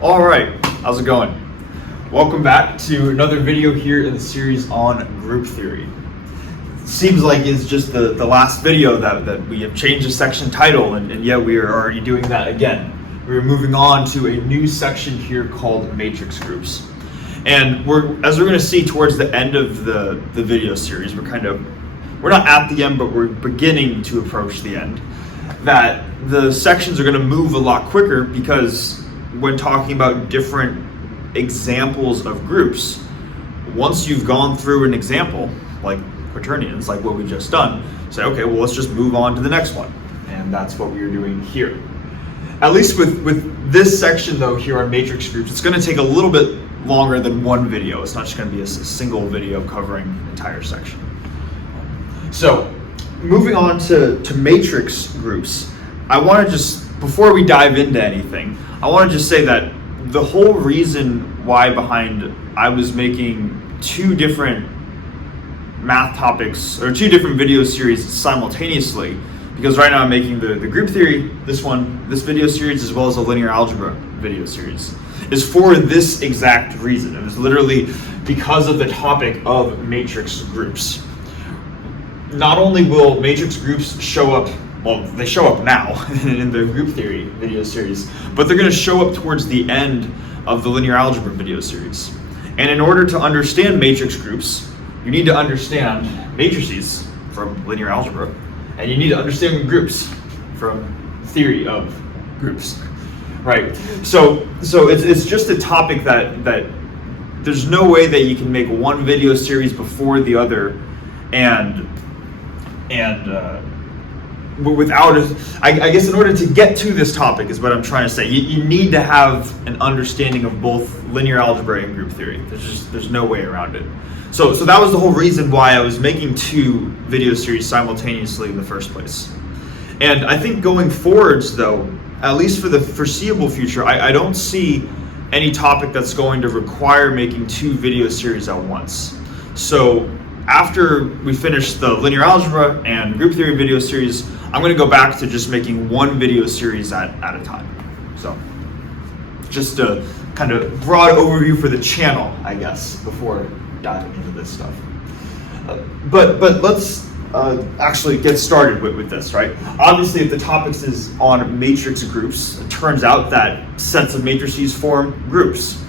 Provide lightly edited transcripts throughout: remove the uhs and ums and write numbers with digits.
All right, how's it going? Welcome back to another video here in the series on group theory. Seems like it's just the last video that we have changed the section title, and yet we are already doing that again. We're moving on to a new section here called matrix groups. And as we're going to see towards the end of the video series, we're not at the end, but we're beginning to approach the end, that the sections are going to move a lot quicker because when talking about different examples of groups, once you've gone through an example, like quaternions, like what we've just done, say, okay, well, let's just move on to the next one. And that's what we're doing here. At least with this section, though, here on matrix groups, it's going to take a little bit longer than one video. It's not just going to be a single video covering an entire section. So, moving on to matrix groups, I want to just, before we dive into anything, I want to just say that the whole reason why behind I was making two different math topics, or two different video series simultaneously, because right now I'm making the group theory, this video series, as well as a linear algebra video series, is for this exact reason. It was literally because of the topic of matrix groups. Not only will matrix groups show up, well, they show up now in the group theory video series, but they're going to show up towards the end of the linear algebra video series. And in order to understand matrix groups, you need to understand matrices from linear algebra, and you need to understand groups from theory of groups, right? So it's just a topic that there's no way that you can make one video series before the other, but without it, I guess in order to get to this topic is what I'm trying to say. You need to have an understanding of both linear algebra and group theory. There's no way around it. So that was the whole reason why I was making two video series simultaneously in the first place. And I think going forwards, though, at least for the foreseeable future, I don't see any topic that's going to require making two video series at once. So after we finish the linear algebra and group theory video series, I'm going to go back to just making one video series at a time. So just a kind of broad overview for the channel, I guess, before diving into this stuff. But let's actually get started with this, right? Obviously, if the topics is on matrix groups, it turns out that sets of matrices form groups.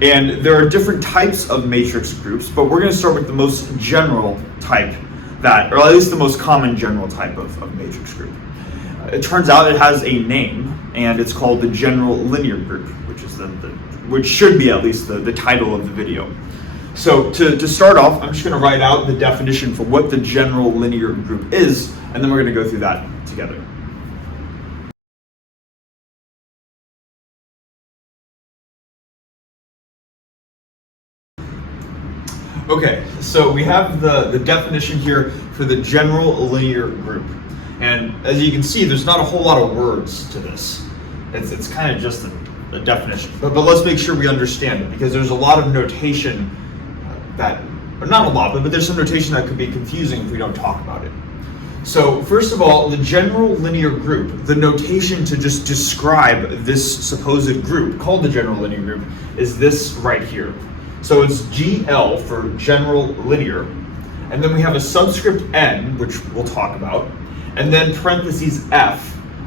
And there are different types of matrix groups, but we're going to start with the most general type or at least the most common general type of matrix group. It turns out it has a name, and it's called the general linear group, which should be at least the title of the video. So to start off, I'm just going to write out the definition for what the general linear group is, and then we're going to go through that together. Okay, so we have the definition here for the general linear group. And as you can see, there's not a whole lot of words to this. It's kind of just a definition. But let's make sure we understand it, because there's a lot of notation or not a lot, but there's some notation that could be confusing if we don't talk about it. So first of all, the general linear group, the notation to just describe this supposed group called the general linear group is this right here. So it's GL for general linear, and then we have a subscript n, which we'll talk about, and then parentheses f,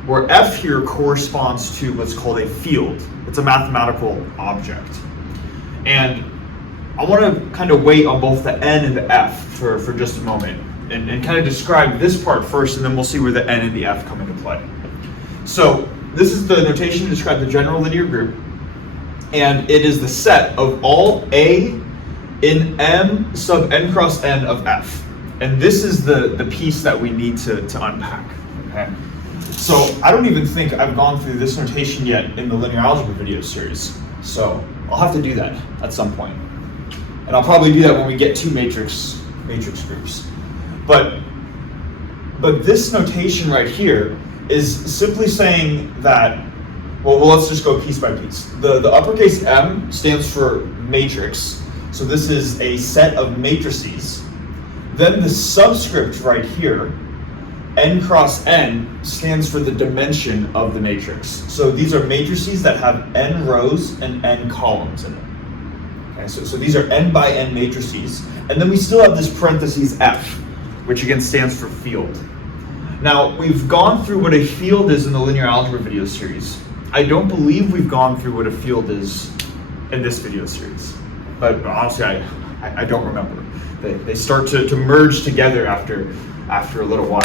where f here corresponds to what's called a field. It's a mathematical object. And I want to kind of wait on both the n and the f for just a moment, and kind of describe this part first, and then we'll see where the n and the f come into play. So this is the notation to describe the general linear group. And it is the set of all A in M sub n cross n of f. And this is the piece that we need to unpack. Okay? So I don't even think I've gone through this notation yet in the linear algebra video series. So I'll have to do that at some point. And I'll probably do that when we get to matrix groups. But this notation right here is simply saying that, well, let's just go piece by piece. The uppercase M stands for matrix. So this is a set of matrices. Then the subscript right here n cross n stands for the dimension of the matrix. So these are matrices that have n rows and n columns in them. Okay, so these are n by n matrices. And then we still have this parentheses f, which again stands for field. Now, we've gone through what a field is in the linear algebra video series. I don't believe we've gone through what a field is in this video series. But honestly, I don't remember. They start to merge together after a little while.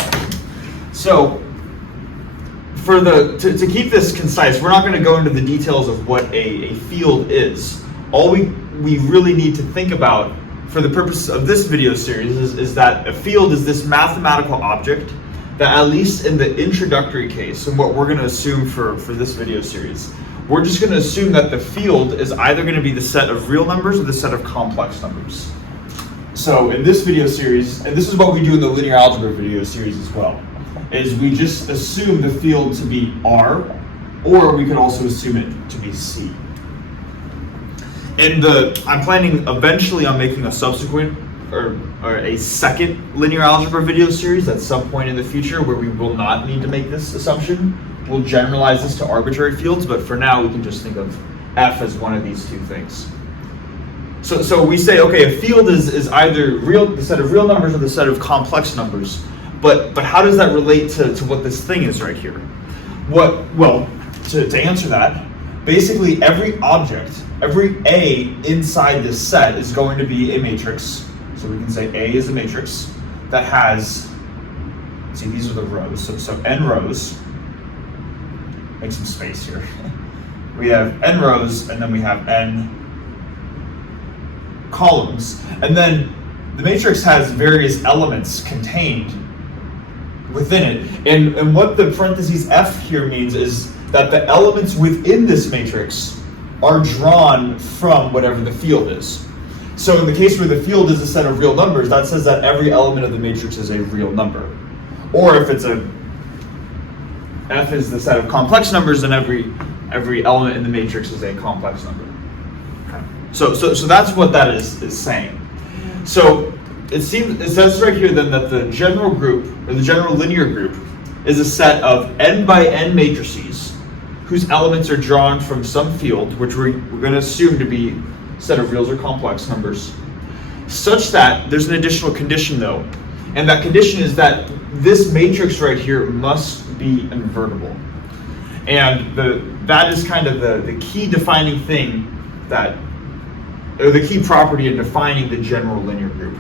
So, to keep this concise, we're not going to go into the details of what a field is. All we really need to think about for the purpose of this video series is that a field is this mathematical object that, at least in the introductory case, and what we're going to assume for this video series, we're just going to assume that the field is either going to be the set of real numbers or the set of complex numbers. So in this video series, and this is what we do in the linear algebra video series as well, is we just assume the field to be R, or we can also assume it to be C. I'm planning eventually on making a subsequent or a second linear algebra video series at some point in the future where we will not need to make this assumption. We'll generalize this to arbitrary fields, but for now we can just think of F as one of these two things. So we say, okay, a field is either the set of real numbers or the set of complex numbers, but how does that relate to what this thing is right here? Well, to answer that, basically every object, every A inside this set is going to be a matrix. So we can say A is a matrix that has, see, these are the rows, so n rows. Make some space here. We have n rows, and then we have n columns. And then the matrix has various elements contained within it. And what the parentheses F here means is that the elements within this matrix are drawn from whatever the field is. So in the case where the field is a set of real numbers, that says that every element of the matrix is a real number. Or if it's F is the set of complex numbers, then every element in the matrix is a complex number. Okay. So that's what that is saying. So it says right here then that the general group, or the general linear group, is a set of n by n matrices whose elements are drawn from some field, which we're going to assume to be a set of reals or complex numbers, such that there's an additional condition though. And that condition is that this matrix right here must be invertible. And that is kind of the key defining thing or the key property in defining the general linear group.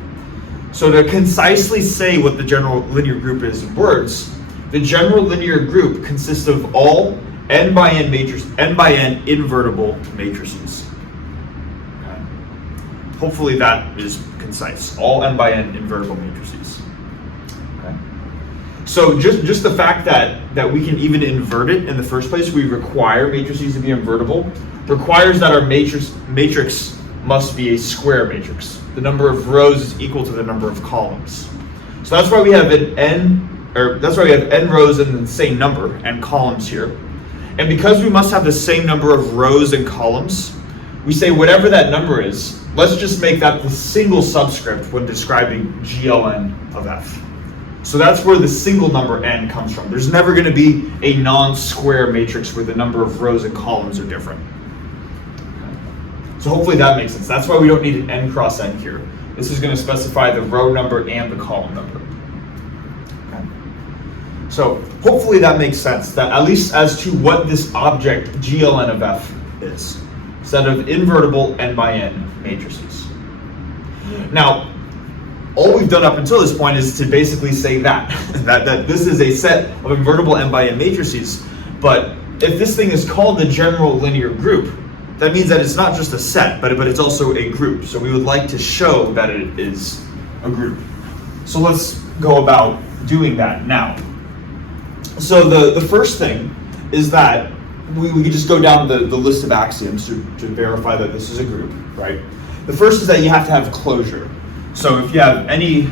So to concisely say what the general linear group is in words, the general linear group consists of all n by n invertible matrices. Okay. Hopefully that is concise. All n by n invertible matrices. Okay. So just the fact that we can even invert it in the first place, we require matrices to be invertible, requires that our matrix must be a square matrix. The number of rows is equal to the number of columns. So that's why we have n rows in the same number, n columns here. And because we must have the same number of rows and columns, we say whatever that number is, let's just make that the single subscript when describing GLN of F. So that's where the single number n comes from. There's never going to be a non-square matrix where the number of rows and columns are different. So hopefully that makes sense. That's why we don't need an n cross n here. This is going to specify the row number and the column number. So hopefully that makes sense, that at least as to what this object GLN of F is. Set of invertible n by n matrices. Now, all we've done up until this point is to basically say that this is a set of invertible n by n matrices, but if this thing is called the general linear group, that means that it's not just a set, but it's also a group. So we would like to show that it is a group. So let's go about doing that now. So the first thing is that we can just go down the list of axioms to verify that this is a group, right? The first is that you have to have closure. So if you have any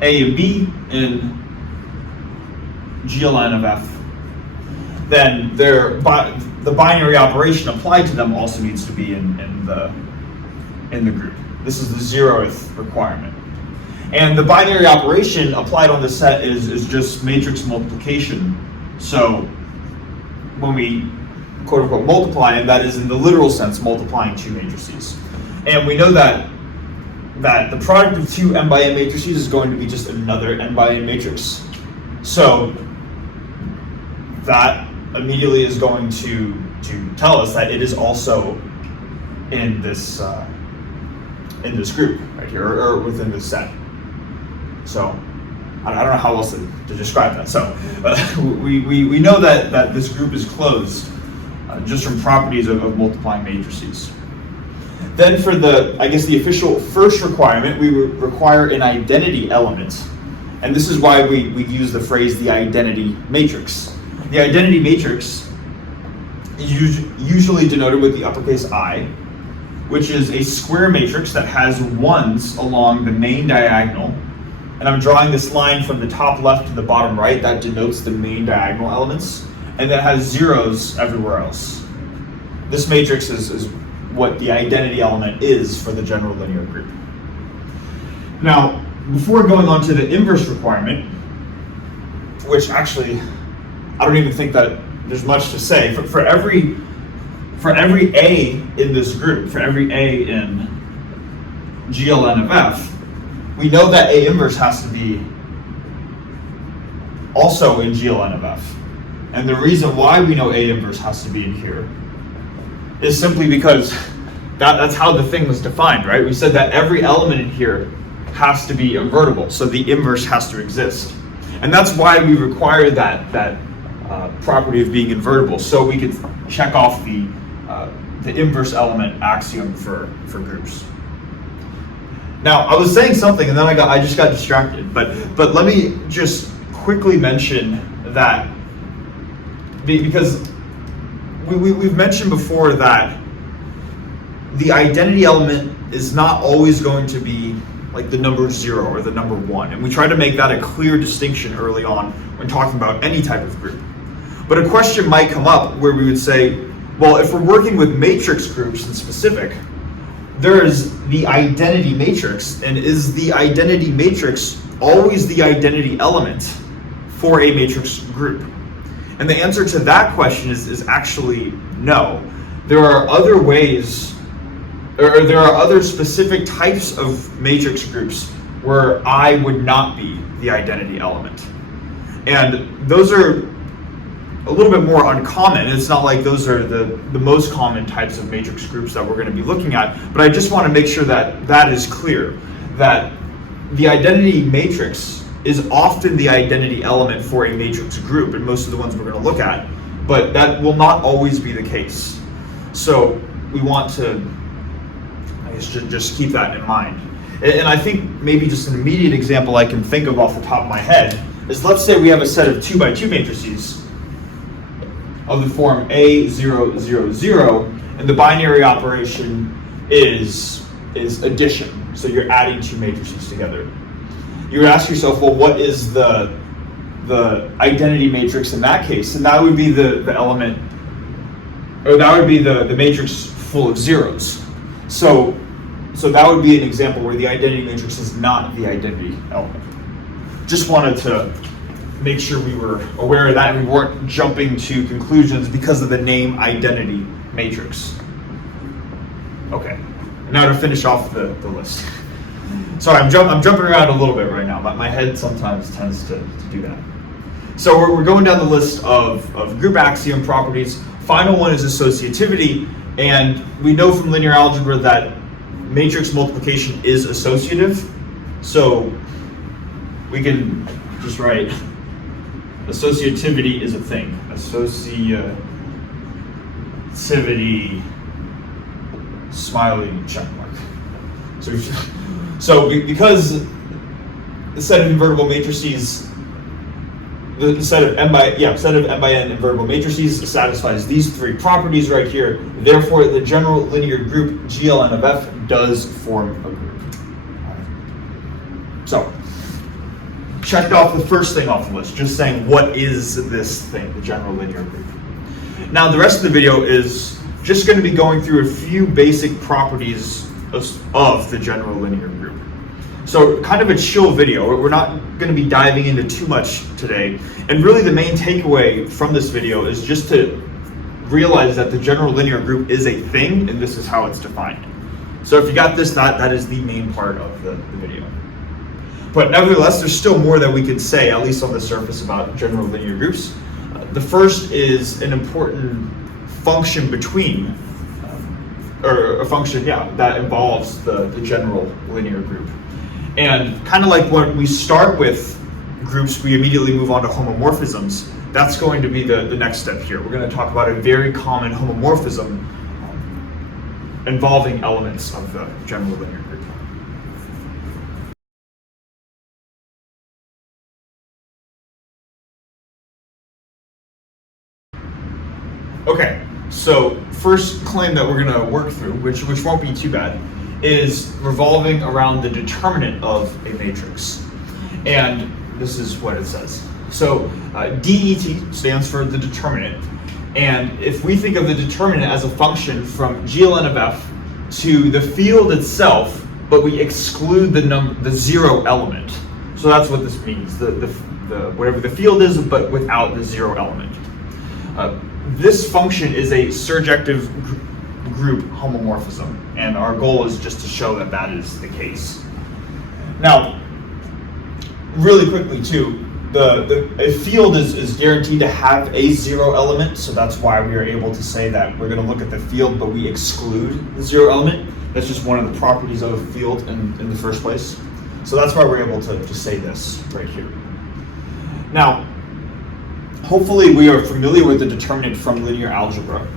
A and B in GLN of F, then the binary operation applied to them also needs to be in the group. This is the 0th requirement. And the binary operation applied on this set is just matrix multiplication. So when we quote unquote multiply, and that is in the literal sense multiplying two matrices. And we know that the product of two n by n matrices is going to be just another n by n matrix. So that immediately is going to tell us that it is also in this group right here, or within this set. So I don't know how else to describe that. So we know that this group is closed just from properties of multiplying matrices. Then for the official first requirement, we require an identity element. And this is why we use the phrase the identity matrix. The identity matrix is usually denoted with the uppercase I, which is a square matrix that has ones along the main diagonal. And I'm drawing this line from the top left to the bottom right that denotes the main diagonal elements, and that has zeros everywhere else. This matrix is what the identity element is for the general linear group. Now, before going on to the inverse requirement, which actually I don't even think that there's much to say. For every A in this group, for every A in GLN of F, we know that A inverse has to be also in GLN of F. And the reason why we know A inverse has to be in here is simply because that's how the thing was defined, right? We said that every element in here has to be invertible, so the inverse has to exist. And that's why we require that property of being invertible, so we could check off the inverse element axiom for groups. Now, I was saying something and then I just got distracted, but let me just quickly mention that, because we've mentioned before that the identity element is not always going to be like the number 0 or the number 1, and we try to make that a clear distinction early on when talking about any type of group. But a question might come up where we would say, well, if we're working with matrix groups in specific, there is the identity matrix, and is the identity matrix always the identity element for a matrix group? And the answer to that question is actually no. There are other ways, or there are other specific types of matrix groups where I would not be the identity element. And those are a little bit more uncommon. It's not like those are the most common types of matrix groups that we're going to be looking at, but I just want to make sure that that is clear, that the identity matrix is often the identity element for a matrix group, and most of the ones we're going to look at, but that will not always be the case. So we want to, I guess, just keep that in mind. And I think maybe just an immediate example I can think of off the top of my head is, let's say we have a set of 2 by 2 matrices of the form A, 0, 0, 0, and the binary operation is addition. So you're adding 2 matrices together. You would ask yourself, well, what is the identity matrix in that case? And that would be the element, or that would be the matrix full of zeros. So that would be an example where the identity matrix is not the identity element. Just wanted to make sure we were aware of that and we weren't jumping to conclusions because of the name identity matrix. Okay, now to finish off the list. Sorry, I'm jumping around a little bit right now. My head sometimes tends to do that. So we're going down the list of group axiom properties. Final one is associativity, and we know from linear algebra that matrix multiplication is associative. So we can just write associativity is a thing. Associativity, smiley check mark. So because the set of invertible matrices, the set of n by n invertible matrices satisfies these 3 properties right here. Therefore, the general linear group GLN of F does form a group. So, checked off the first thing off the list, just saying what is this thing, the general linear group. Now the rest of the video is just going to be going through a few basic properties of the general linear group. So kind of a chill video. We're not going to be diving into too much today. And really the main takeaway from this video is just to realize that the general linear group is a thing, and this is how it's defined. So if you got this, that is the main part of the video. But nevertheless, there's still more that we could say, at least on the surface, about general linear groups. The first is an important function between, or a function, that involves the general linear group. And kind of like when we start with groups, we immediately move on to homomorphisms. That's going to be the next step here. We're going to talk about a very common homomorphism involving elements of the general linear group. Okay, so first claim that we're going to work through, which won't be too bad, is revolving around the determinant of a matrix. And this is what it says. So DET stands for the determinant. And if we think of the determinant as a function from GLN of F to the field itself, but we exclude the zero element. So that's what this means, the whatever the field is, but without the zero element. This function is a surjective group homomorphism, and our goal is just to show that that is the case. Now, really quickly too, a field is guaranteed to have a zero element, so that's why we are able to say that we're going to look at the field, but we exclude the zero element. That's just one of the properties of a field in the first place. So that's why we're able to say this right here. Now, hopefully we are familiar with the determinant from linear algebra.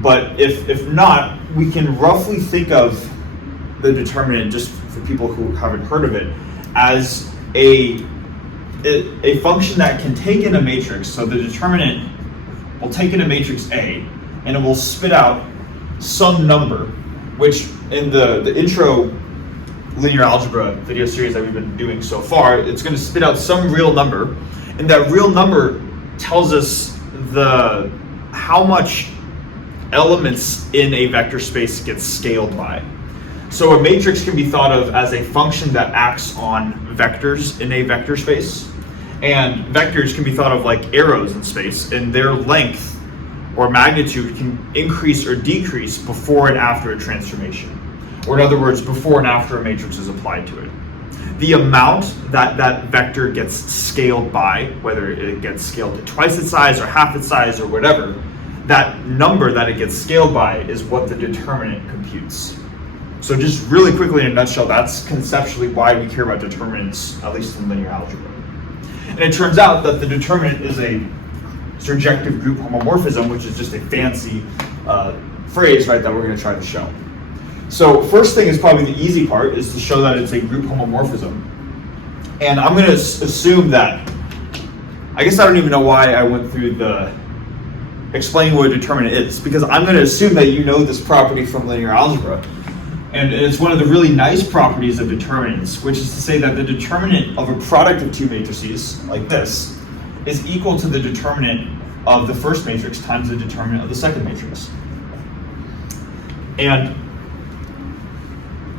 But if not, we can roughly think of the determinant, just for people who haven't heard of it, as a function that can take in a matrix. So the determinant will take in a matrix A, and it will spit out some number, which in the intro linear algebra video series that we've been doing so far, it's going to spit out some real number, and that real number tells us how much elements in a vector space get scaled by. So a matrix can be thought of as a function that acts on vectors in a vector space, and vectors can be thought of like arrows in space, and their length or magnitude can increase or decrease before and after a transformation, or in other words, before and after a matrix is applied to it. The amount that vector gets scaled by, whether it gets scaled to twice its size or half its size or whatever, that number that it gets scaled by is what the determinant computes. So just really quickly in a nutshell, that's conceptually why we care about determinants, at least in linear algebra. And it turns out that the determinant is a surjective group homomorphism, which is just a fancy phrase, right, that we're going to try to show. So first thing is probably the easy part, is to show that it's a group homomorphism. And I'm going to assume that, I guess I don't even know why I went through the explaining what a determinant is, because I'm going to assume that you know this property from linear algebra. And it's one of the really nice properties of determinants, which is to say that the determinant of a product of two matrices, like this, is equal to the determinant of the first matrix times the determinant of the second matrix. And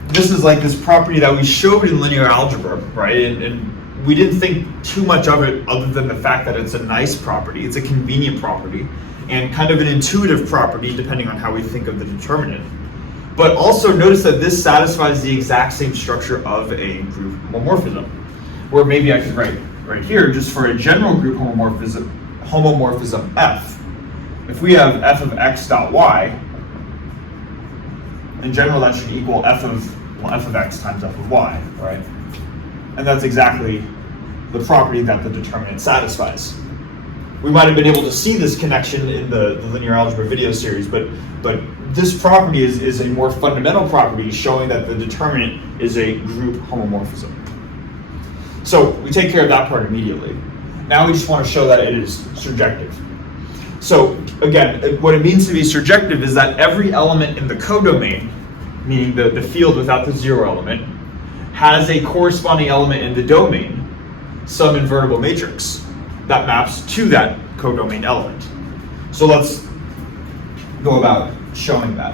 this is like this property that we showed in linear algebra, right? And we didn't think too much of it other than the fact that it's a nice property, it's a convenient property, and kind of an intuitive property depending on how we think of the determinant. But also notice that this satisfies the exact same structure of a group homomorphism, where maybe I could write right here, just for a general group homomorphism F. If we have f of x dot y, in general that should equal f of x times f of y, right? And that's exactly the property that the determinant satisfies. We might have been able to see this connection in the linear algebra video series, but this property is a more fundamental property showing that the determinant is a group homomorphism. So we take care of that part immediately. Now we just want to show that it is surjective. So again, what it means to be surjective is that every element in the codomain, meaning the field without the zero element, has a corresponding element in the domain, some invertible matrix, that maps to that codomain element. So let's go about showing that.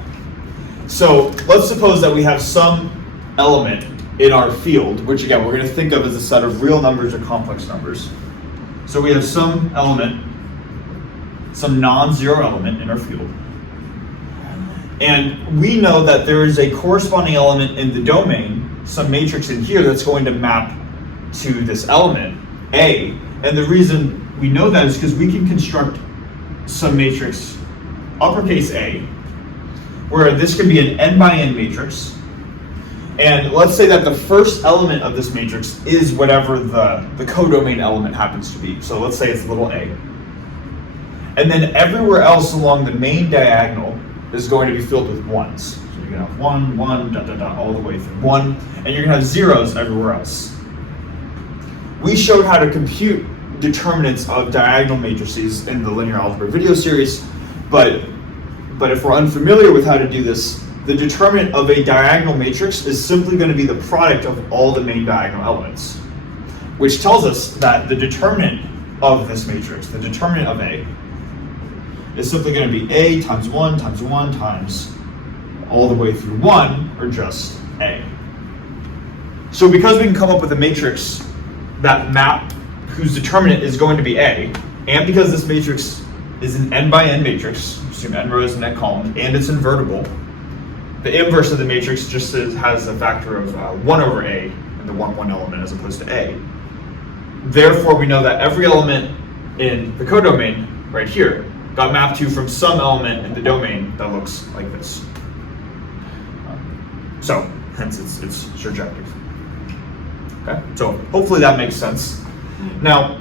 So let's suppose that we have some element in our field, which again, we're going to think of as a set of real numbers or complex numbers. So we have some element, some non-zero element in our field. And we know that there is a corresponding element in the domain, some matrix in here that's going to map to this element, A. And the reason we know that is because we can construct some matrix, uppercase A, where this can be an n by n matrix. And let's say that the first element of this matrix is whatever the codomain element happens to be. So let's say it's little a. And then everywhere else along the main diagonal is going to be filled with ones. So you're going to have 1, 1, dot, dot, dot, all the way through 1. And you're going to have zeros everywhere else. We showed how to compute determinants of diagonal matrices in the linear algebra video series, but if we're unfamiliar with how to do this, the determinant of a diagonal matrix is simply going to be the product of all the main diagonal elements, which tells us that the determinant of this matrix, the determinant of A, is simply going to be A times 1 times 1 times all the way through 1, or just A. So because we can come up with a matrix that map whose determinant is going to be A, and because this matrix is an n by n matrix, assume n rows and n columns, and it's invertible, the inverse of the matrix just has a factor of 1 over A in the 1, 1 element as opposed to A. Therefore, we know that every element in the codomain right here got mapped to from some element in the domain that looks like this. So, hence it's surjective. Okay, so hopefully that makes sense. Now,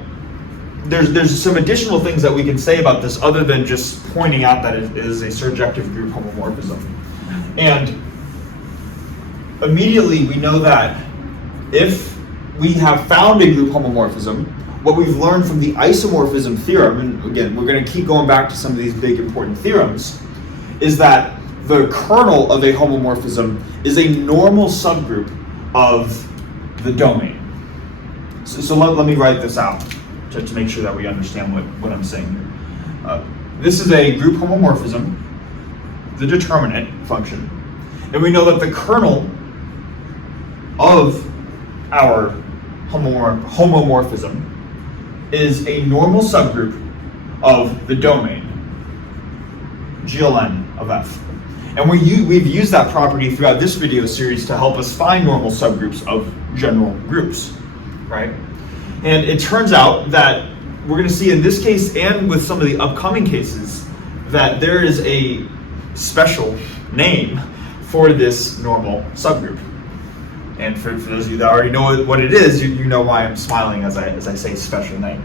there's some additional things that we can say about this other than just pointing out that it is a surjective group homomorphism. And immediately we know that if we have found a group homomorphism, what we've learned from the isomorphism theorem, and again, we're going to keep going back to some of these big important theorems, is that the kernel of a homomorphism is a normal subgroup of the domain. So let me write this out to make sure that we understand what I'm saying here. This is a group homomorphism, the determinant function, and we know that the kernel of our homomorphism is a normal subgroup of the domain, GLN of F. And we've used that property throughout this video series to help us find normal subgroups of general groups, right? And it turns out that we're going to see in this case and with some of the upcoming cases that there is a special name for this normal subgroup. And for those of you that already know what it is, you know why I'm smiling as I say special name.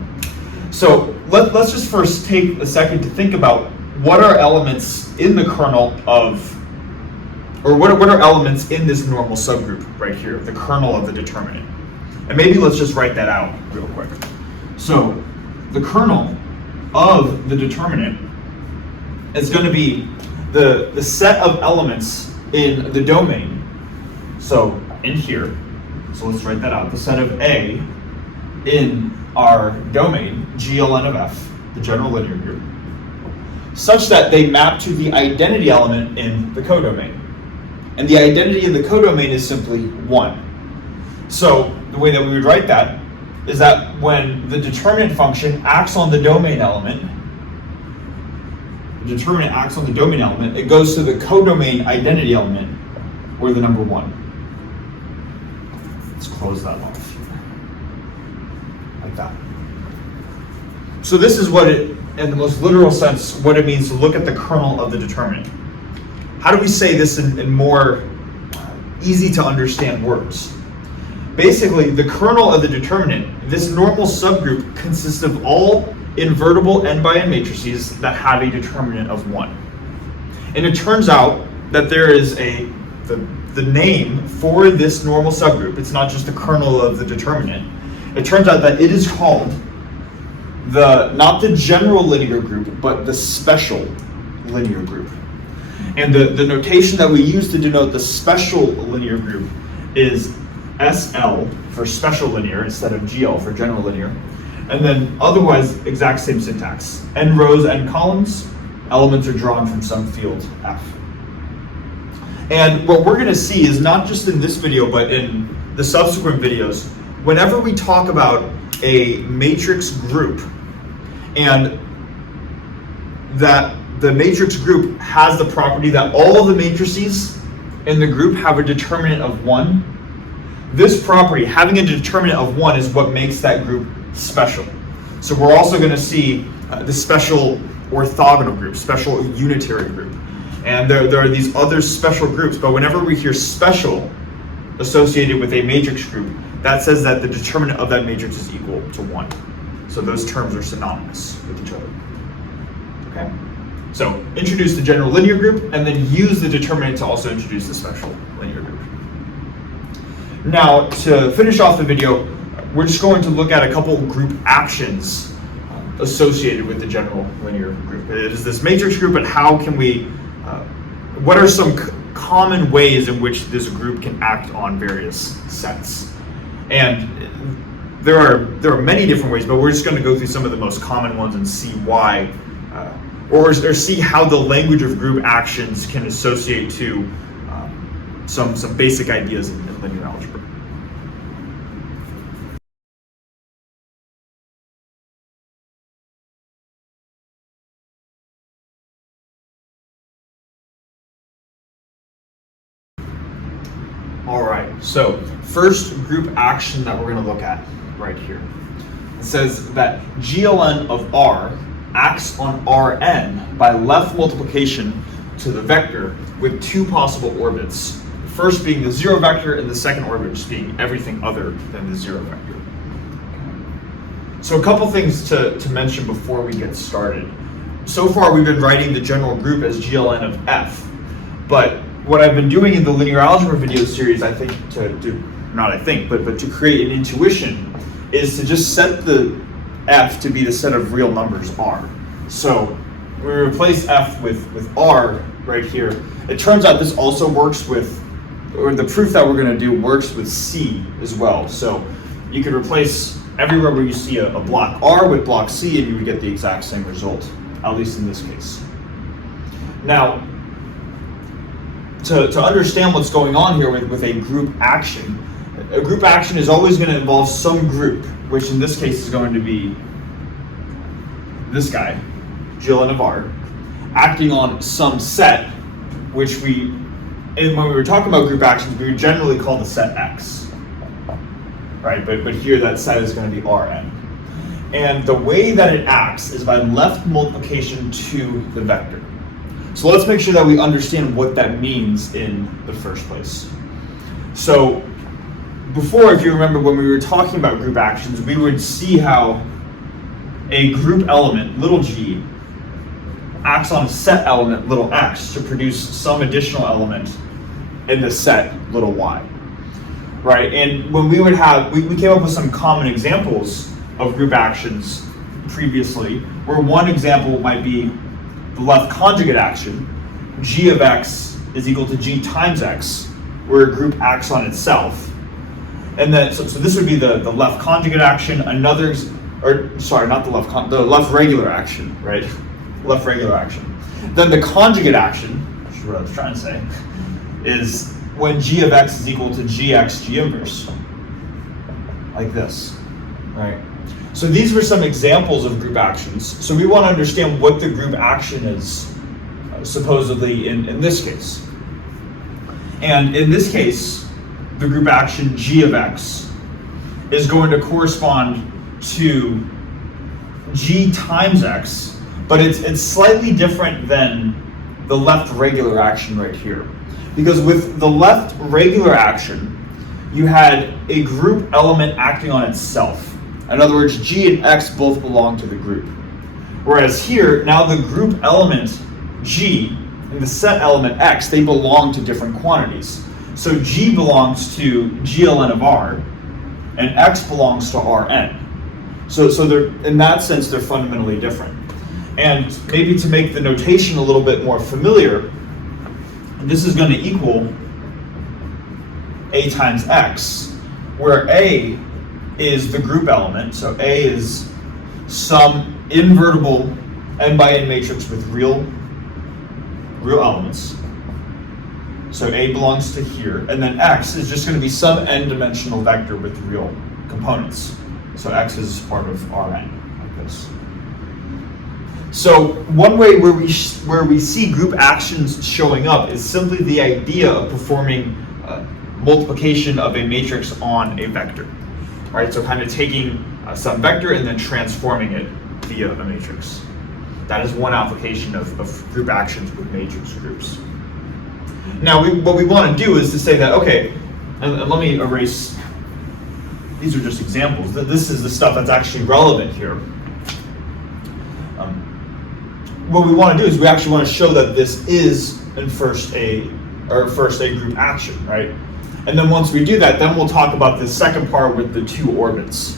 So let's just first take a second to think about what are elements in the kernel of, or what are elements in this normal subgroup right here, the kernel of the determinant. And maybe let's just write that out real quick. So the kernel of the determinant is going to be the set of elements in the domain. So in here, so let's write that out, the set of A in our domain, GLN of F, the general linear group, such that they map to the identity element in the codomain. And the identity in the codomain is simply 1. So the way that we would write that is that when the determinant function acts on the domain element, the determinant acts on the domain element, it goes to the codomain identity element, or the number 1. Let's close that off like that. So this is what it, in the most literal sense, what it means to look at the kernel of the determinant. How do we say this in more easy to understand words? Basically, the kernel of the determinant, this normal subgroup, consists of all invertible n by n matrices that have a determinant of 1. And it turns out that there is the name for this normal subgroup. It's not just the kernel of the determinant. It turns out that it is called not the general linear group, but the special linear group. And the notation that we use to denote the special linear group is SL for special linear instead of GL for general linear. And then otherwise, exact same syntax. N rows, n columns, elements are drawn from some field F. And what we're going to see is not just in this video, but in the subsequent videos, whenever we talk about a matrix group and that the matrix group has the property that all of the matrices in the group have a determinant of 1, this property, having a determinant of 1, is what makes that group special. So we're also going to see the special orthogonal group, special unitary group. And there are these other special groups, but whenever we hear special associated with a matrix group, that says that the determinant of that matrix is equal to 1. So those terms are synonymous with each other. Okay? So introduce the general linear group, and then use the determinant to also introduce the special linear group. Now, to finish off the video, we're just going to look at a couple group actions associated with the general linear group. It is this matrix group, but how can we, what are some common ways in which this group can act on various sets? And there are many different ways, but we're just going to go through some of the most common ones and see why, or see how the language of group actions can associate to some basic ideas in linear algebra. All right, so first group action that we're going to look at right here. It says that GLN of R acts on Rn by left multiplication to the vector with 2 possible orbits. The first being the 0 vector, and the second orbit just being everything other than the 0 vector. So a couple things to mention before we get started. So far we've been writing the general group as GLN of F, but what I've been doing in the linear algebra video series, I think, but to create an intuition, is to just set the F to be the set of real numbers R. So we replace F with R right here. It turns out this also works with, or the proof that we're going to do works with C as well. So you could replace everywhere where you see a block R with block C, and you would get the exact same result, at least in this case. Now, to understand what's going on here with a group action is always going to involve some group, which in this case is going to be this guy, GLN of R, acting on some set, which when we were talking about group actions, we would generally call the set X, right? But here that set is going to be Rn. And the way that it acts is by left multiplication to the vector. So let's make sure that we understand what that means in the first place. So before, if you remember, when we were talking about group actions, we would see how a group element, little g, acts on a set element, little x, to produce some additional element in the set, little y. Right? And when we would have, we came up with some common examples of group actions previously, where one example might be the left conjugate action, g of x is equal to g times x, where a group acts on itself. And then, so this would be the left conjugate action, the left regular action, right? Left regular action. Then the conjugate action, which is what I was trying to say, is when g of x is equal to gx g inverse, like this, right? So these were some examples of group actions. So we want to understand what the group action is supposedly in this case. And in this case, the group action g of x is going to correspond to g times x, but it's slightly different than the left regular action right here. Because with the left regular action, you had a group element acting on itself. In other words, g and x both belong to the group. Whereas here, now the group element g and the set element x, they belong to different quantities. So g belongs to GLN of R, and x belongs to Rn. So they're, in that sense, they're fundamentally different. And maybe to make the notation a little bit more familiar, this is going to equal a times x, where a is the group element. So A is some invertible n by n matrix with real elements. So A belongs to here, and then X is just going to be some n-dimensional vector with real components. So X is part of Rn, like this. So one way where we see group actions showing up is simply the idea of performing multiplication of a matrix on a vector. Right? So kind of taking some vector and then transforming it via a matrix. That is one application of group actions with matrix groups. Now, what we want to do is to say that, okay, and let me erase, these are just examples. This is the stuff that's actually relevant here. What we want to do is we actually want to show that this is first a group action, right? And then once we do that, then we'll talk about the second part with the two orbits.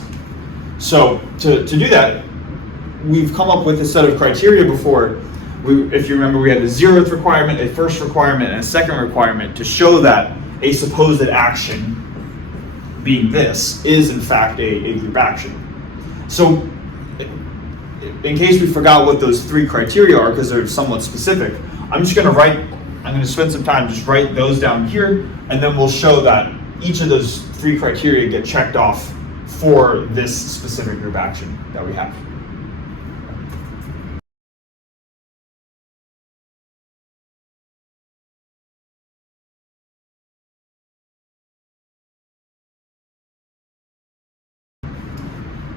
So to do that, we've come up with a set of criteria before. If you remember, we had a 0th requirement, a first requirement, and a second requirement to show that a supposed action, being this, is in fact a group action. So in case we forgot what those 3 criteria are, because they're somewhat specific, I'm going to spend some time just write those down here, and then we'll show that each of those 3 criteria get checked off for this specific group action that we have.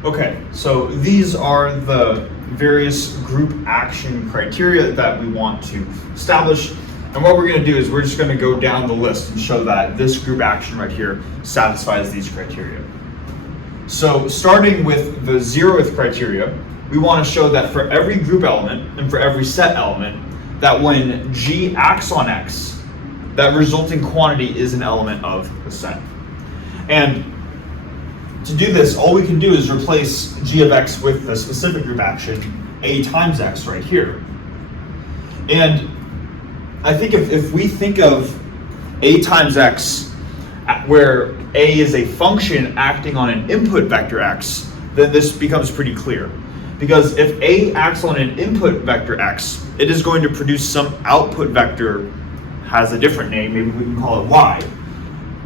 Okay, so these are the various group action criteria that we want to establish. And what we're going to do is we're just going to go down the list and show that this group action right here satisfies these criteria. So starting with the 0th criteria, we want to show that for every group element and for every set element, that when G acts on X, that resulting quantity is an element of the set. And to do this, all we can do is replace G of X with the specific group action, A times X right here. And I think if we think of A times X, where A is a function acting on an input vector X, then this becomes pretty clear. Because if A acts on an input vector X, it is going to produce some output vector, has a different name, maybe we can call it Y.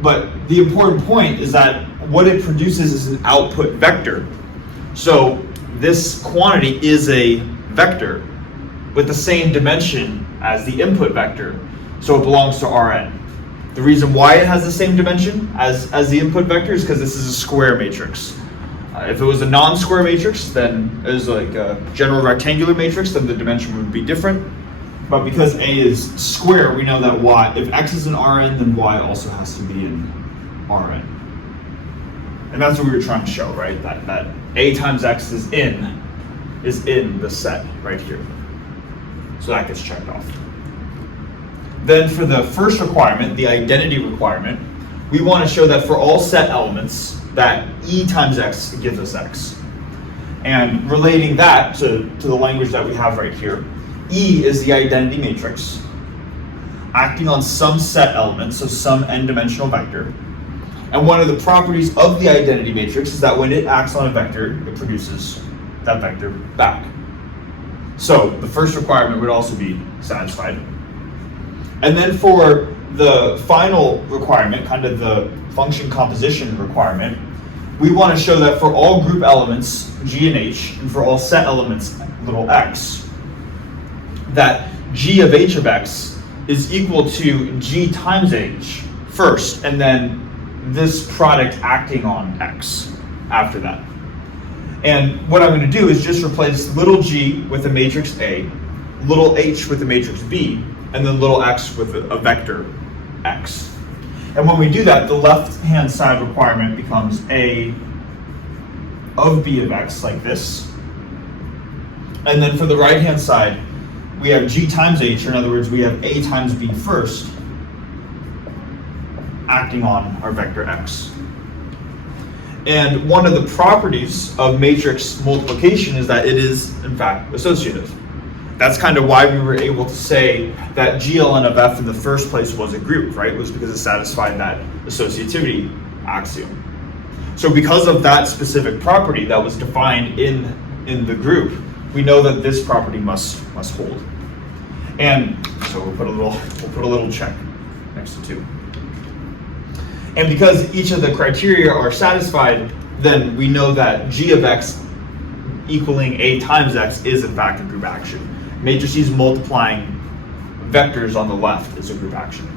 But the important point is that what it produces is an output vector. So this quantity is a vector with the same dimension as the input vector, so it belongs to Rn. The reason why it has the same dimension as the input vector is because this is a square matrix. If it was a non-square matrix, then it was like a general rectangular matrix, then the dimension would be different. But because A is square, we know that Y, if X is in Rn, then Y also has to be in Rn. And that's what we were trying to show, right? That A times X is in the set right here. So that gets checked off. Then for the first requirement, the identity requirement, we want to show that for all set elements, that E times X gives us X. And relating that to the language that we have right here, E is the identity matrix, acting on some set element, so some n-dimensional vector. And one of the properties of the identity matrix is that when it acts on a vector, it produces that vector back. So the first requirement would also be satisfied. And then for the final requirement, kind of the function composition requirement, we want to show that for all group elements, G and H, and for all set elements, little x, that G of H of X is equal to G times H first, and then this product acting on X after that. And what I'm going to do is just replace little g with a matrix A, little h with a matrix B, and then little x with a vector X. And when we do that, the left-hand side requirement becomes A of B of X, like this. And then for the right-hand side, we have G times H, or in other words, we have A times B first, acting on our vector X. And one of the properties of matrix multiplication is that it is, in fact, associative. That's kind of why we were able to say that GLN of F in the first place was a group, right? It was because it satisfied that associativity axiom. So because of that specific property that was defined in the group, we know that this property must hold. And so we'll put a little check next to 2. And because each of the criteria are satisfied, then we know that g of x equaling a times x is in fact a group action. Matrices multiplying vectors on the left is a group action.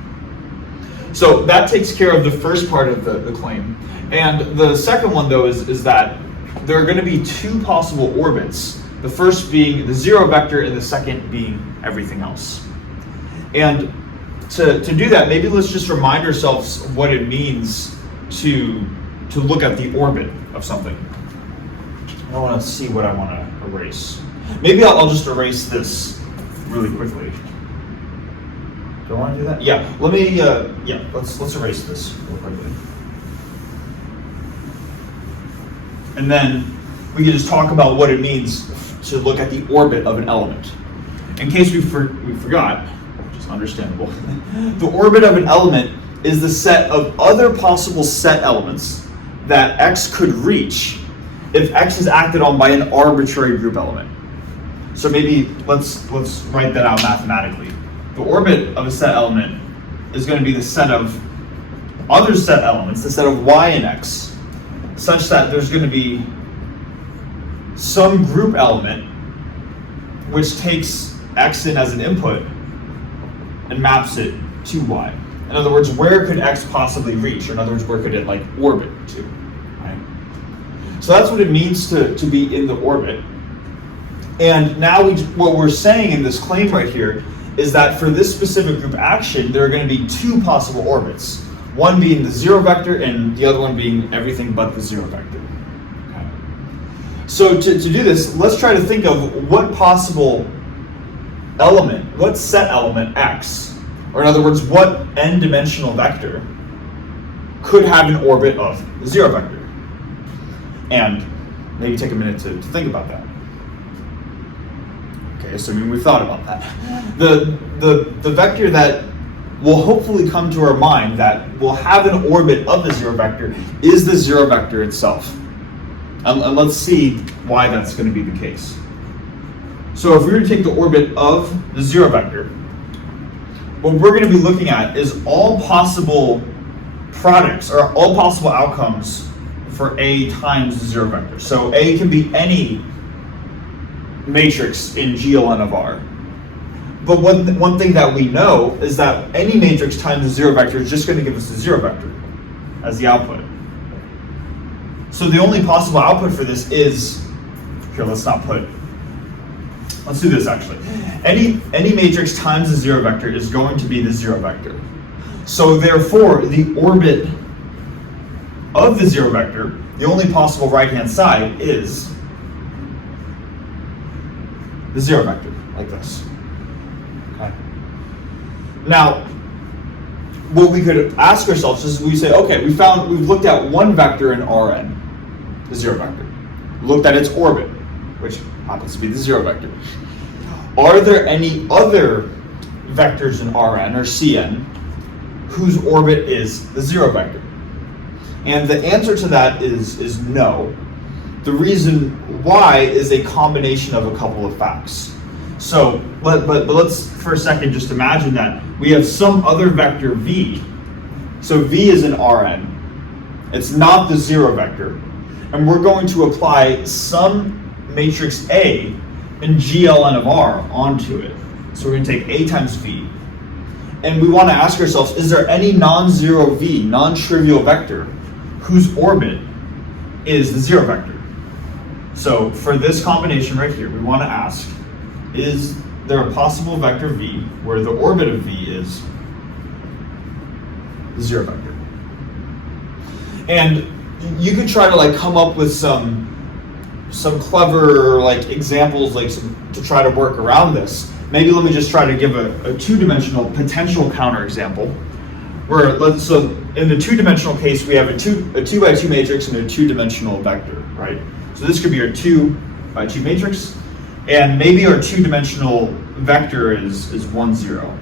So that takes care of the first part of the claim. And the second one, though, is that there are going to be 2 possible orbits, the first being the 0 vector and the second being everything else. And to do that, maybe let's just remind ourselves what it means to look at the orbit of something. I want to see what I want to erase. Maybe I'll just erase this really quickly. Do I want to do that? Yeah. Let me. Let's erase this real quickly. And then we can just talk about what it means to look at the orbit of an element. In case we forgot, which is understandable, the orbit of an element is the set of other possible set elements that X could reach if X is acted on by an arbitrary group element. So maybe let's write that out mathematically. The orbit of a set element is going to be the set of other set elements, the set of y and x, such that there's going to be some group element which takes x in as an input and maps it to y. In other words, where could x possibly reach? Or in other words, where could it like orbit to? Right? So that's what it means to be in the orbit. And now what we're saying in this claim right here is that for this specific group action, there are going to be 2 possible orbits. One being the 0 vector and the other one being everything but the 0 vector. Okay. So to do this, let's try to think of what possible element, what set element x, or in other words, what n-dimensional vector could have an orbit of the 0 vector. And maybe take a minute to think about that. Okay, assuming we've thought about that. The vector that will hopefully come to our mind that will have an orbit of the 0 vector is the 0 vector itself. And let's see why that's going to be the case. So if we were to take the orbit of the 0 vector, what we're going to be looking at is all possible products or all possible outcomes for A times the 0 vector. So A can be any matrix in GLN of R. But one thing that we know is that any matrix times the 0 vector is just going to give us the 0 vector as the output. So the only possible output for this is, here, let's do this actually. Any matrix times the 0 vector is going to be the 0 vector. So therefore, the orbit of the 0 vector, the only possible right-hand side is the 0 vector, like this. Okay. Now, what we could ask ourselves is we say, okay, we've looked at one vector in Rn, the 0 vector. We looked at its orbit, which happens to be the 0 vector. Are there any other vectors in Rn or Cn whose orbit is the 0 vector? And the answer to that is no. The reason why is a combination of a couple of facts. So, but let's for a second just imagine that we have some other vector v. So v is in Rn. It's not the 0 vector. And we're going to apply some matrix A in GLN of R onto it. So we're going to take A times v. And we want to ask ourselves, is there any non-zero v, non-trivial vector, whose orbit is the 0 vector? So for this combination right here, we want to ask, is there a possible vector v where the orbit of v is the 0 vector? And you could try to come up with some clever examples to try to work around this. Maybe let me just try to give a 2-dimensional potential counterexample. So in the 2-dimensional case, we have a 2 by 2 matrix and a 2-dimensional vector, right? So this could be our 2 by 2 matrix, and maybe our 2-dimensional vector is 1, 0.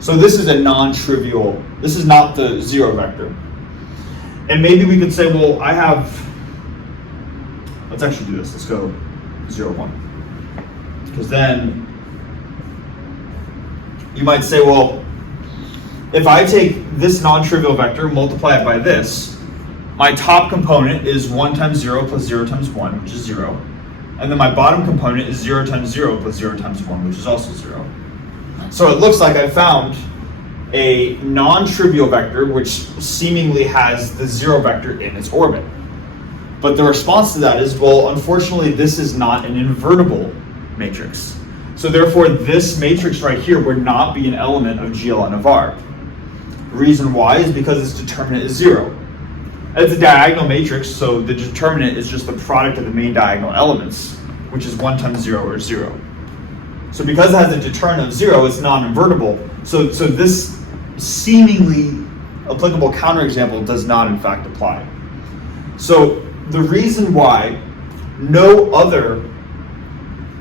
So this is a non-trivial, this is not the 0 vector. And maybe we could say, well, let's actually do this. Let's go 0, 1. Because then you might say, well, if I take this non-trivial vector, multiply it by this, my top component is 1 times 0 plus 0 times 1, which is 0. And then my bottom component is 0 times 0 plus 0 times 1, which is also 0. So it looks like I found a non-trivial vector which seemingly has the 0 vector in its orbit. But the response to that is, well, unfortunately, this is not an invertible matrix. So therefore, this matrix right here would not be an element of GLN of R. The reason why is because its determinant is 0. It's a diagonal matrix, so the determinant is just the product of the main diagonal elements, which is 1 times 0 or 0. So because it has a determinant of 0, it's non-invertible. So this seemingly applicable counterexample does not in fact apply. So the reason why no other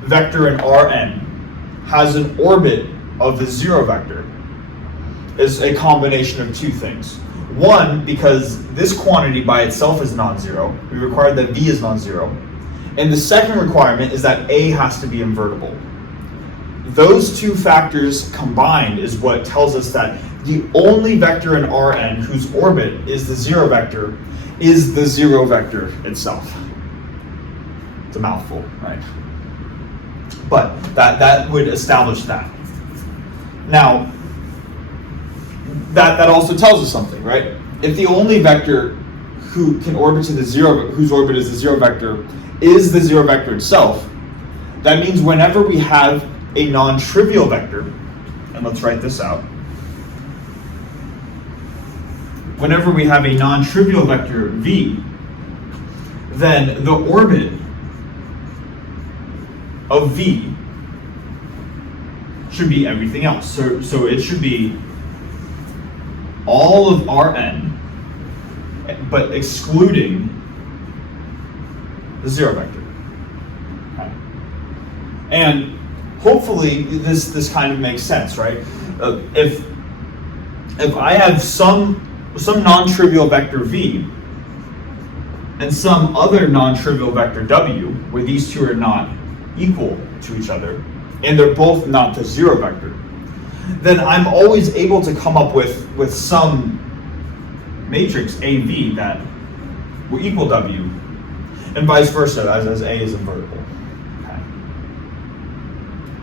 vector in Rn has an orbit of the 0 vector is a combination of two things. One, because this quantity by itself is non-zero. We require that V is non-zero. And the second requirement is that A has to be invertible. Those two factors combined is what tells us that the only vector in Rn whose orbit is the 0 vector is the 0 vector itself. It's a mouthful, right? But that would establish that. Now, that also tells us something, right? If the only vector who can orbit to the 0, whose orbit is the 0 vector, is the 0 vector itself, that means whenever we have a non-trivial vector, and let's write this out, whenever we have a non-trivial vector V, then the orbit of V should be everything else. So it should be all of Rn, but excluding the 0 vector. Okay. And hopefully this kind of makes sense, right? If I have some non-trivial vector V and some other non-trivial vector W, where these two are not equal to each other, and they're both not the 0 vector, then I'm always able to come up with some matrix AV that will equal W, and vice versa, as A is invertible. Okay.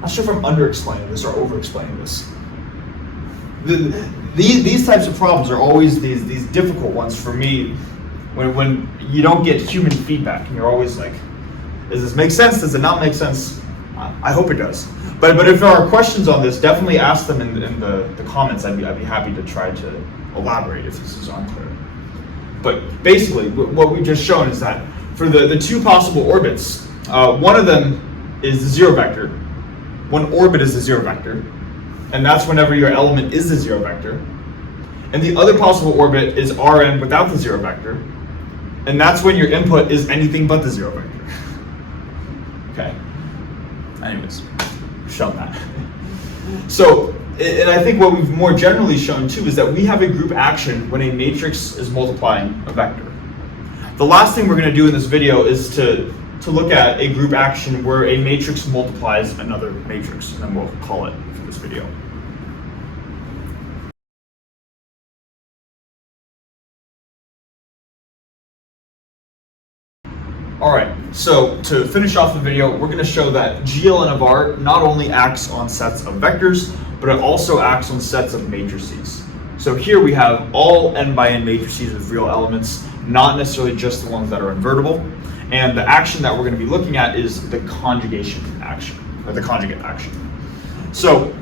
Not sure if I'm under-explaining this or over-explaining this. These types of problems are always these difficult ones for me when you don't get human feedback, and you're always like, does this make sense? Does it not make sense? I hope it does. But if there are questions on this, definitely ask them in the comments. I'd be happy to try to elaborate if this is unclear. But basically, what we've just shown is that for the two possible orbits, one of them is the 0 vector. One orbit is the 0 vector, and that's whenever your element is the 0 vector. And the other possible orbit is Rn without the 0 vector, and that's when your input is anything but the 0 vector. Okay. Anyways, shown that. So, and I think what we've more generally shown too is that we have a group action when a matrix is multiplying a vector. The last thing we're going to do in this video is to look at a group action where a matrix multiplies another matrix, and then we'll call it for this video. Alright, so to finish off the video, we're going to show that GLN of R not only acts on sets of vectors, but it also acts on sets of matrices. So here we have all n by n matrices with real elements, not necessarily just the ones that are invertible. And the action that we're going to be looking at is the conjugation action, or the conjugate action. So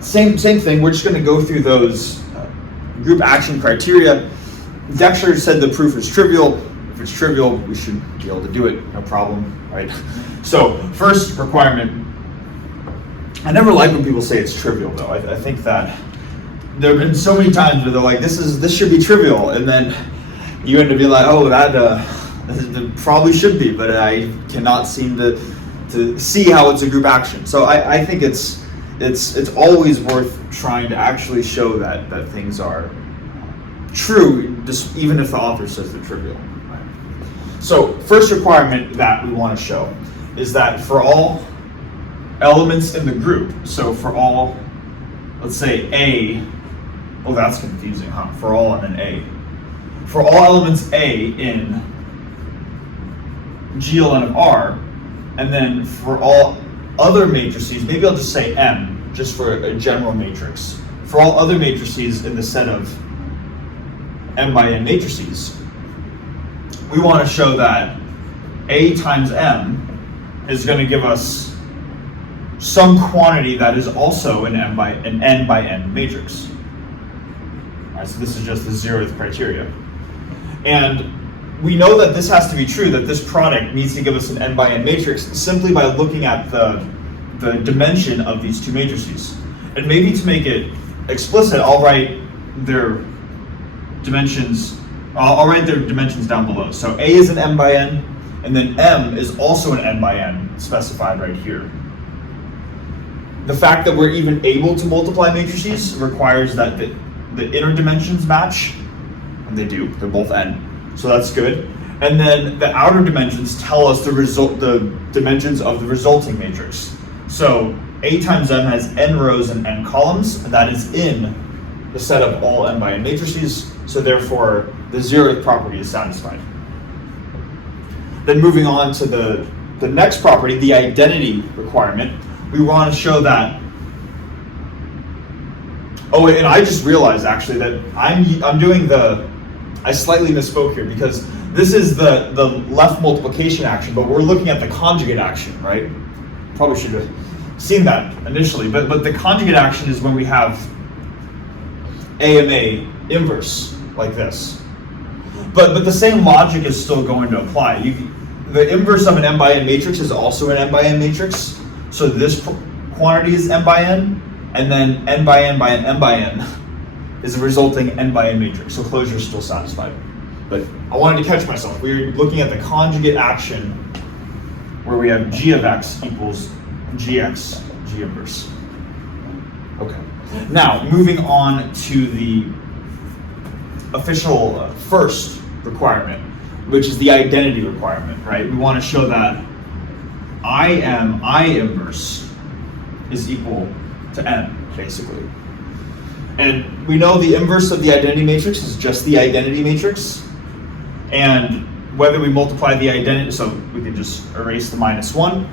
same thing, we're just going to go through those group action criteria. Dexter said the proof is trivial. If it's trivial, we should be able to do it, no problem, right? So first requirement, I never like when people say it's trivial though. I think that there have been so many times where they're like, this should be trivial, and then you end up being like, oh, that probably should be, but I cannot seem to see how it's a group action. So I think it's always worth trying to actually show that things are true, just even if the author says they're trivial. So first requirement that we want to show is that for all elements in the group, so for all, let's say A Oh, that's confusing, huh? For all and then A. For all elements A in GLN of R, and then for all other matrices, maybe I'll just say M, just for a general matrix. For all other matrices in the set of M by N matrices, we want to show that A times M is going to give us some quantity that is also an N by N matrix. All right, so this is just the 0th criteria. And we know that this has to be true, that this product needs to give us an N by N matrix simply by looking at the dimension of these two matrices. And maybe to make it explicit, I'll write their dimensions down below. So A is an M by N, and then M is also an N by N specified right here. The fact that we're even able to multiply matrices requires that the inner dimensions match, and they do, they're both N. So that's good. And then the outer dimensions tell us the dimensions of the resulting matrix. So A times M has N rows and N columns, and that is in the set of all M by N matrices, so therefore the 0th property is satisfied. Then moving on to the next property, the identity requirement, we want to show that. Oh, and I just realized actually that I'm doing I slightly misspoke here, because this is the left multiplication action, but we're looking at the conjugate action, right? Probably should have seen that initially, but the conjugate action is when we have AMA inverse like this. But the same logic is still going to apply. The inverse of an M by N matrix is also an M by N matrix. So this quantity is M by N, and then N by N by N M by N is a resulting N by N matrix. So closure is still satisfied. But I wanted to catch myself. We're looking at the conjugate action where we have G of X equals GX, G inverse. Okay. Now, moving on to the official first requirement, which is the identity requirement, right? We want to show that I inverse is equal to M, basically. And we know the inverse of the identity matrix is just the identity matrix. And whether we multiply the identity, so we can just erase the -1,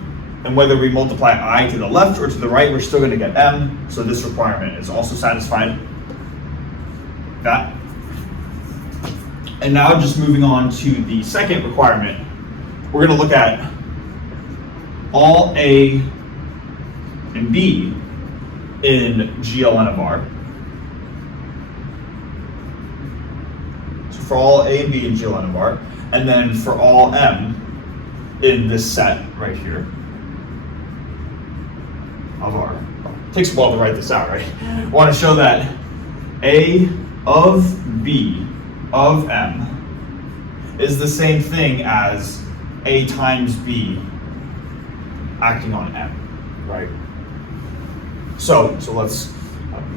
and whether we multiply I to the left or to the right, we're still going to get M. So this requirement is also satisfied. That. And now just moving on to the second requirement, we're going to look at all A and B in GLN of R. So for all A and B in GLN of R, and then for all M in this set right here of R. It takes a while to write this out, right? I want to show that A of B of M is the same thing as A times B acting on M, right? So let's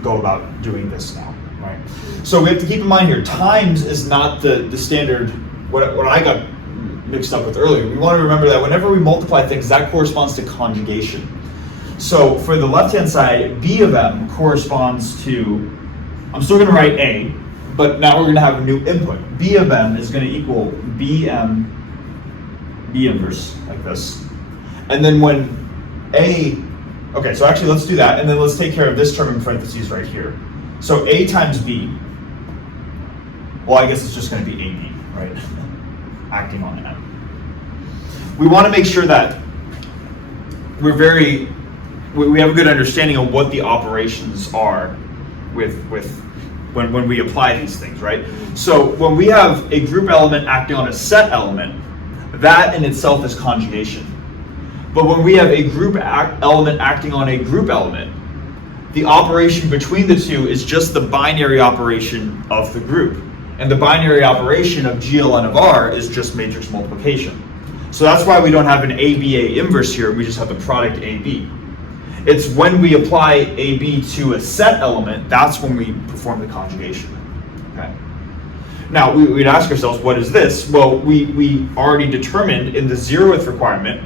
go about doing this now, right? So we have to keep in mind here, times is not the standard, what I got mixed up with earlier. We want to remember that whenever we multiply things, that corresponds to conjugation. So for the left-hand side, B of M corresponds to, I'm still going to write A, but now we're going to have a new input. B of M is going to equal BM, B inverse, like this. And then when A, okay, so actually let's do that, and then let's take care of this term in parentheses right here. So A times B, well, I guess it's just going to be AB, right? Acting on M. We want to make sure that we have a good understanding of what the operations are when we apply these things, right? So when we have a group element acting on a set element, that in itself is conjugation. But when we have a group element acting on a group element, the operation between the two is just the binary operation of the group. And the binary operation of GLN of R is just matrix multiplication. So that's why we don't have an ABA inverse here, we just have the product AB. It's when we apply AB to a set element, that's when we perform the conjugation. Okay. Now we'd ask ourselves, what is this? Well, we already determined in the 0th requirement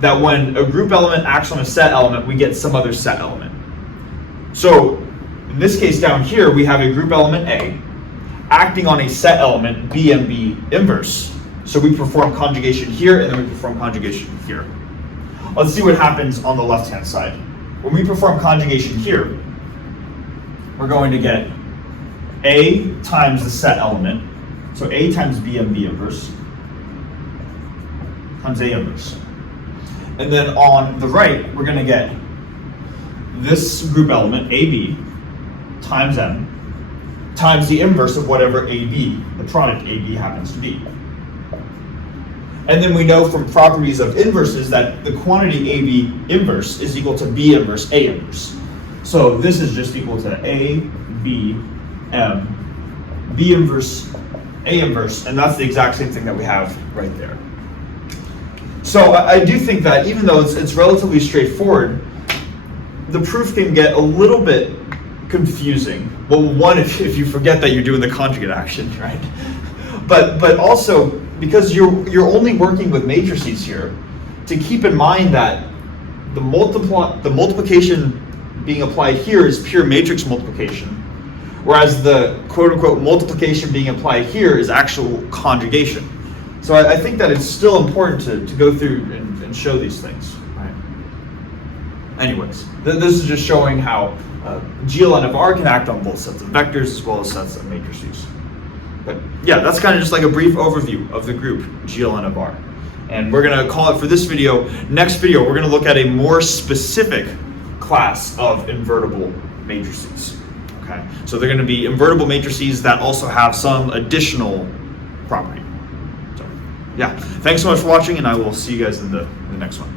that when a group element acts on a set element, we get some other set element. So In this case down here, we have a group element A acting on a set element B and B inverse. So we perform conjugation here, and then we perform conjugation here. Let's see what happens on the left-hand side. When we perform conjugation here, we're going to get A times the set element, so A times B and B inverse, times A inverse. And then on the right, we're going to get this group element, AB, times M, times the inverse of whatever AB, the product AB happens to be. And then we know from properties of inverses that the quantity AB inverse is equal to B inverse A inverse. So this is just equal to A, B, M, B inverse, A inverse, and that's the exact same thing that we have right there. So I do think that even though it's relatively straightforward, the proof can get a little bit confusing. Well, one, if you forget that you're doing the conjugate action, right? But also, because you're only working with matrices here, to keep in mind that the multiplication being applied here is pure matrix multiplication, whereas the quote-unquote multiplication being applied here is actual conjugation. So I think that it's still important to go through and show these things. Right? Anyways, this is just showing how GLN of R can act on both sets of vectors as well as sets of matrices. But yeah, that's kind of just like a brief overview of the group GLN of R. And we're going to call it for this video. Next video, we're going to look at a more specific class of invertible matrices. Okay, so they're going to be invertible matrices that also have some additional property. So yeah, thanks so much for watching, and I will see you guys in the next one.